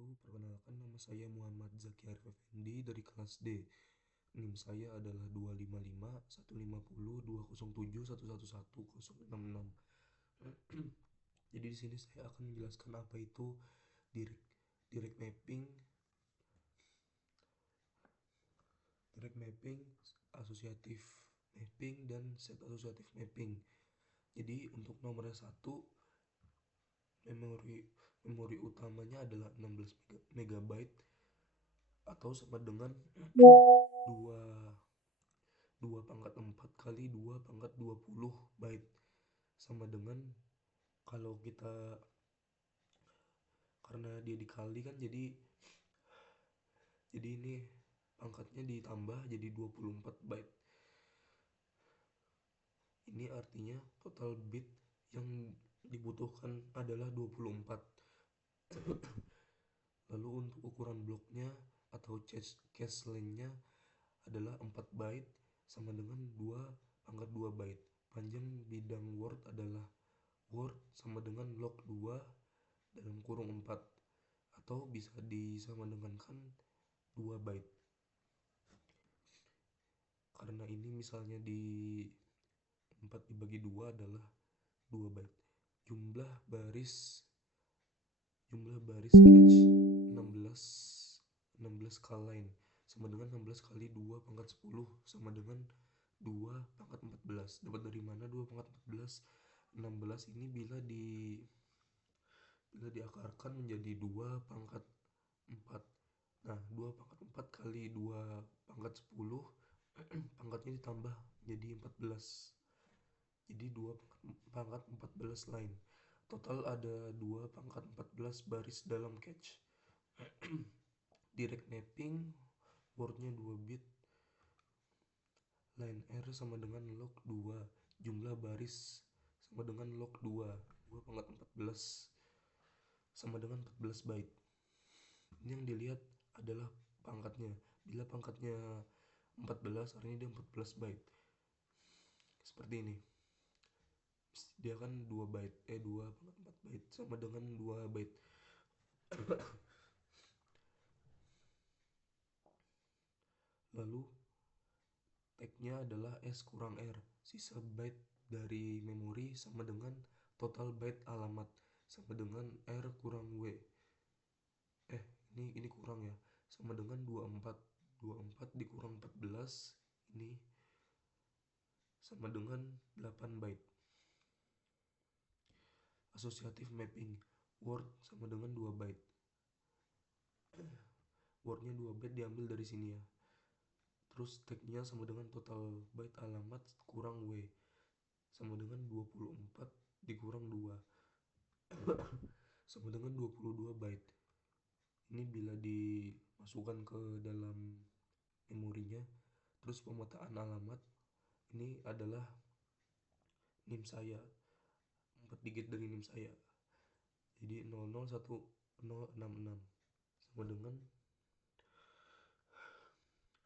Perkenalkan nama saya Muhammad Zaki Arif Effendi dari kelas D. NIM saya adalah 255 150 207 111 066. Jadi di sini saya akan menjelaskan apa itu direct direct mapping, asosiatif mapping dan set asosiatif mapping. Jadi untuk nomor satu, memori memori utamanya adalah 16 MB atau sama dengan 2 pangkat 4 kali 2 pangkat 20 byte, sama dengan kalau kita, karena dia dikali kan, jadi ini pangkatnya ditambah jadi 24 byte. Ini artinya total bit yang dibutuhkan adalah 24. Lalu untuk ukuran bloknya atau cache length-nya adalah 4 byte sama dengan 2 pangkat 2 byte. Panjang bidang word adalah word sama dengan log 2 dalam kurung 4, atau bisa disama dengankan 2 byte. Karena ini misalnya di 4 dibagi 2 adalah 2 byte. Jumlah baris cache 16 line sama dengan 16 kali 2 pangkat 10 sama dengan 2 pangkat 14. Dapat dari mana 2 pangkat 14? 16 ini bila diakarkan menjadi 2 pangkat 4. Nah, 2 pangkat 4 kali 2 pangkat 10, pangkatnya ditambah jadi 14. Jadi 2 pangkat 14 line. Total ada 2 pangkat 14 baris dalam cache. Direct mapping, wordnya 2 bit, line R sama dengan log 2, jumlah baris sama dengan log 2, 2 pangkat 14 sama dengan 14 byte. Ini yang dilihat adalah pangkatnya. Bila pangkatnya 14, artinya dia 14 byte. Seperti ini. Dia kan 2 byte, 2 pangkat 4 byte sama dengan 2 byte. Lalu tag-nya adalah S kurang R. Sisa byte dari memori sama dengan total byte alamat sama dengan R kurang W. Ini kurang ya. Sama dengan 24. 24 dikurang 14 ini sama dengan 8 byte. Asosiatif mapping, word sama dengan 2 byte. Wordnya 2 byte diambil dari sini ya. Terus tag-nya sama dengan total byte alamat kurang W sama dengan 24 dikurang 2 sama dengan 22 byte. Ini bila dimasukkan ke dalam memorinya. Terus pemetaan alamat, ini adalah NIM saya, 4 digit dari NIM saya. Jadi 001066 sama dengan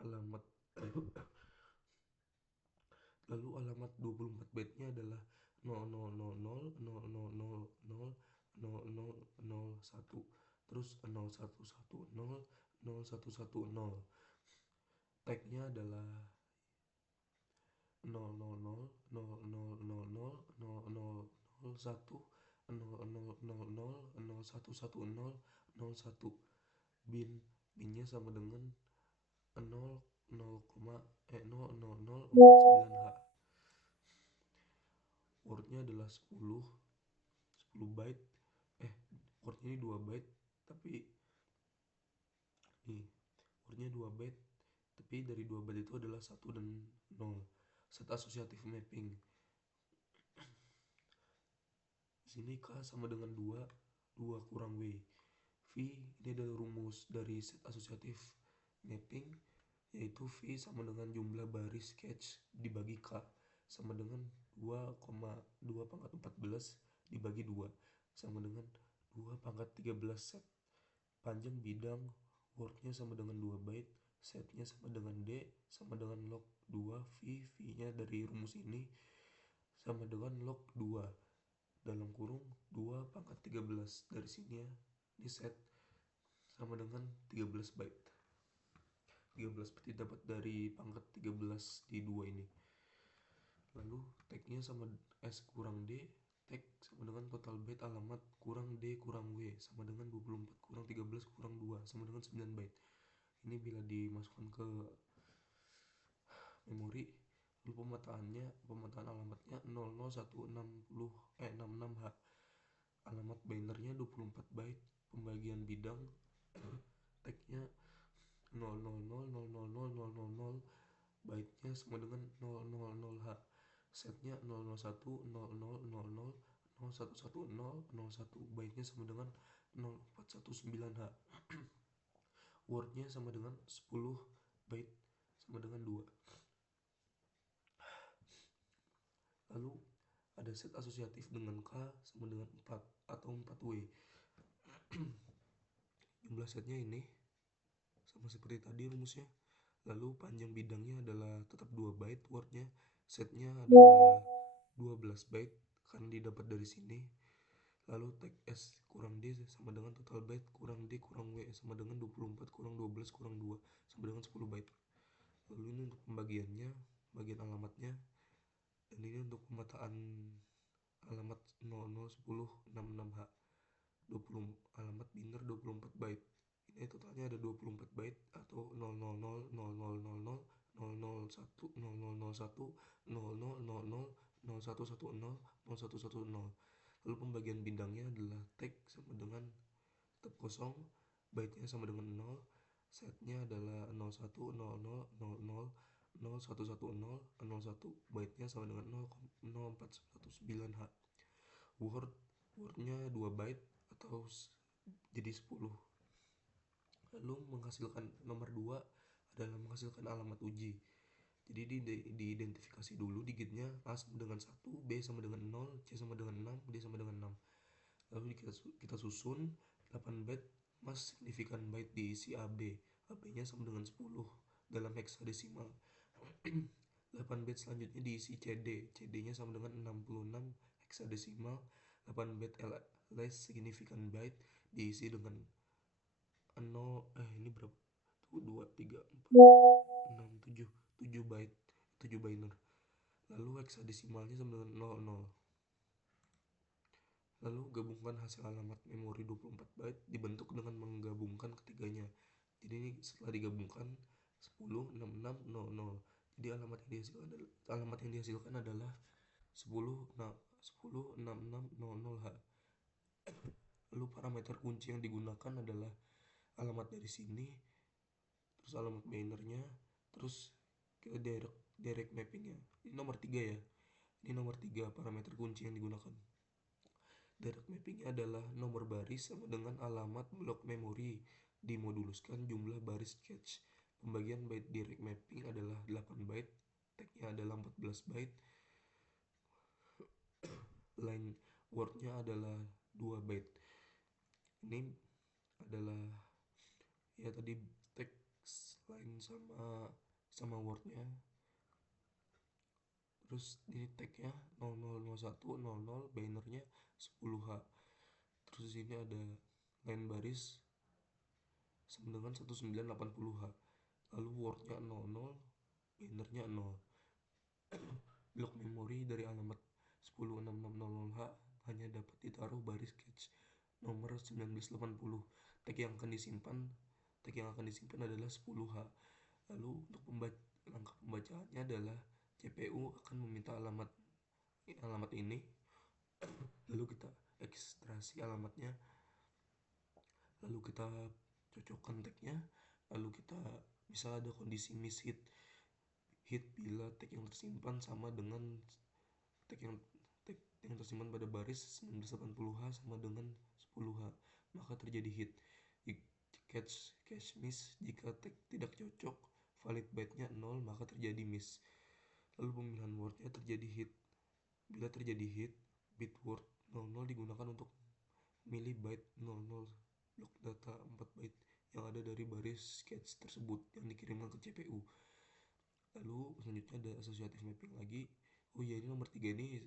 alamat. Lalu alamat 24 byte-nya adalah 000000000001, terus 01100110. Tag-nya adalah 0000000001 0000011001. Binnya sama dengan 0,000049H. Wordnya adalah 10 byte. Wordnya ini 2 byte, tapi nih, wordnya 2 byte, tapi dari 2 byte itu adalah 1 dan 0. Set asosiatif mapping. Di sini K sama dengan 2, 2 kurang W. V ini adalah rumus dari set asosiatif mapping, yaitu V sama dengan jumlah baris cache dibagi K sama dengan 2,2 pangkat 14 dibagi 2 sama dengan 2 pangkat 13 set. Panjang bidang wordnya sama dengan 2 byte, setnya sama dengan D sama dengan log 2 V-nya dari rumus ini sama dengan log 2 dalam kurung 2 pangkat 13 dari sini ya. Ini set sama dengan 13 byte. 13 byte didapat dari pangkat 13 di 2 ini. Lalu tagnya sama S kurang D, tag sama dengan total byte alamat kurang D kurang W sama dengan 24 kurang 13 kurang 2 sama dengan 9 byte. Ini bila dimasukkan ke memori. Lalu pemetaan alamatnya 001666H. Alamat binernya 24 byte. Pembagian bidang tagnya 0000000 byte-nya sama dengan 000H. Setnya 0010000011001 byte-nya sama dengan 0419H. Word-nya sama dengan 10 byte sama dengan 2. Lalu ada set asosiatif dengan K sama dengan 4 atau 4W. Jumlah setnya ini sama seperti tadi rumusnya. Lalu panjang bidangnya adalah tetap 2 byte, wordnya setnya adalah 12 byte karena didapat dari sini. Lalu tag S kurang D sama dengan total byte kurang D kurang W sama dengan 24 kurang 12 kurang 2 sama dengan 10 byte. Lalu ini untuk pembagiannya, bagian alamatnya, dan ini untuk pemetaan alamat 001066H. 20 alamat biner 24 byte. Ini totalnya ada 24 byte atau 000000001000001100110. Lalu pembagian bidangnya adalah tag sama dengan tab kosong, byte-nya sama dengan 0, setnya adalah 010000011001, byte-nya sama dengan 0,0419H. Word-nya 2 byte atau jadi 10. Lalu menghasilkan nomor 2 adalah menghasilkan alamat uji. Jadi diidentifikasi dulu digitnya. A sama dengan 1, B sama dengan 0, C sama dengan 6, D sama dengan 6. Lalu kita susun 8 byte mas signifikan byte diisi AB. AB-nya sama dengan 10 dalam heksadesimal. 8 byte selanjutnya diisi CD. CD-nya sama dengan 66 heksadesimal. 8 byte less signifikan byte diisi dengan 0 ini berapa? 2 3 4 6 7 7 byte, 7 biner. Lalu heksadesimalnya sama dengan 00. Lalu gabungkan hasil alamat memori 24 byte dibentuk dengan menggabungkan ketiganya. Jadi ini setelah digabungkan 10 66 00. Jadi alamat yang dihasilkan adalah 10 66 00H. Lalu parameter kunci yang digunakan adalah alamat dari sini, terus alamat binernya, terus kita direct mappingnya. Ini nomor 3 ya. Ini nomor 3 parameter kunci yang digunakan. Direct mappingnya adalah nomor baris sama dengan alamat blok memori dimoduluskan jumlah baris cache. Pembagian byte direct mapping adalah 8 byte, tagnya adalah 14 byte, line wordnya adalah 2 byte. Ini adalah ya tadi text line sama wordnya. Terus ini tagnya 000100, binernya 10H. Terus ini ada line baris sama dengan 1980H. Lalu wordnya 00, binernya 0. Blok memori dari alamat 106600H hanya dapat ditaruh baris cache nomor 1980. Tag yang akan disimpan adalah 10H. Lalu untuk langkah pembacaannya adalah CPU akan meminta alamat ini. Lalu kita ekstraksi alamatnya. Lalu kita cocokkan tagnya. Lalu kita bisa ada kondisi miss hit bila tag yang tersimpan sama dengan tag yang tersimpan pada baris 1980H sama dengan 10H, maka terjadi hit. Cache miss jika tag tidak cocok, valid byte-nya 0, maka terjadi miss. Lalu pemilihan word-nya terjadi hit. Bila terjadi hit, bit word 00 digunakan untuk memilih byte 00 blok data 4 byte yang ada dari baris cache tersebut yang dikirimkan ke CPU. Lalu selanjutnya ada associative mapping lagi. Oh iya, ini nomor 3 ini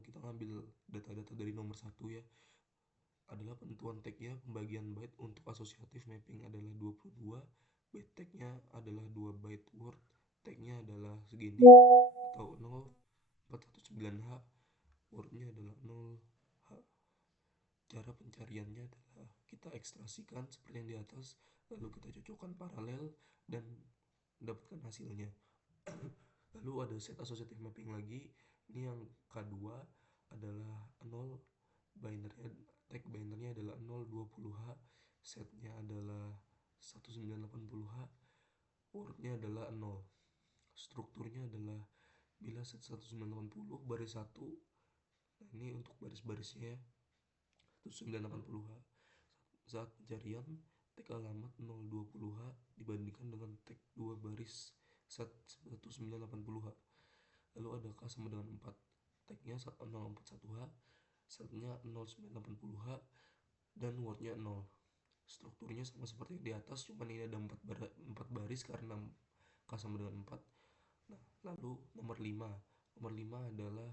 kita ngambil data-data dari nomor 1 ya. adalah penentuan tagnya. Pembagian byte untuk asosiatif mapping adalah 22, byte tagnya adalah 2 byte, word tagnya adalah segini atau 0419H, wordnya adalah 0H. Cara pencariannya adalah kita ekstrasikan seperti yang di atas, lalu kita cocokkan paralel dan mendapatkan hasilnya. Lalu ada set associative mapping lagi. Ini yang kedua adalah 0, binernya, tag binernya adalah 020H, setnya adalah 1980H, wordnya adalah 0. Strukturnya adalah bila set 1980 baris 1, nah ini untuk baris-barisnya 1980H. Saat pencarian, tag alamat 020H dibandingkan dengan tag 2 baris set 1980H. Lalu ada K sama dengan 4, tagnya 041H, setnya 0980H, dan wordnya 0. Strukturnya sama seperti di atas, cuman ini ada 4 baris karena K sama dengan 4. Nah, lalu nomor 5 adalah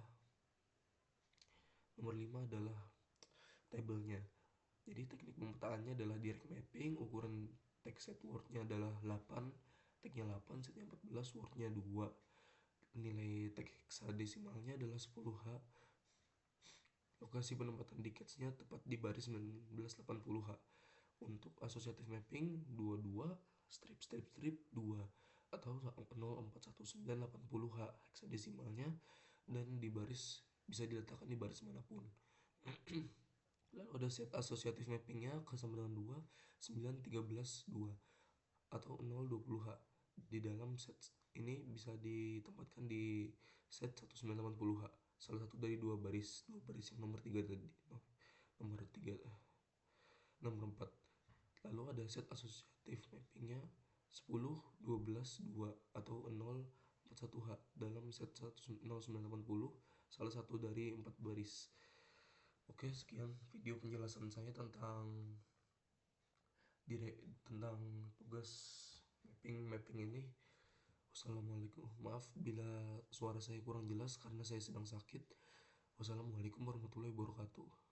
tabelnya. Jadi teknik pemetaannya adalah direct mapping. Ukuran tag set wordnya adalah 8, tagnya 8, setnya 14, wordnya 2. Nilai tag hexadesimalnya adalah 10H. Lokasi penempatan decades-nya tepat di baris 1980H. Untuk associative mapping 22 strip 2 atau 041980H hexadesimalnya, dan di baris bisa diletakkan di baris manapun. Lalu ada set associative mappingnya K sama dengan 2, 9, 13, 2 atau 020H. Di dalam set ini bisa ditempatkan di set 1980H, salah satu dari dua baris yang nomor 3 tadi, nomor 4. Lalu ada set associative mappingnya 10, 12, 2 atau 041H dalam set 1980, salah satu dari 4 baris. Oke, sekian video penjelasan saya tentang tugas mapping ini. Wassalamualaikum. Maaf bila suara saya kurang jelas karena saya sedang sakit. Wassalamualaikum warahmatullahi wabarakatuh.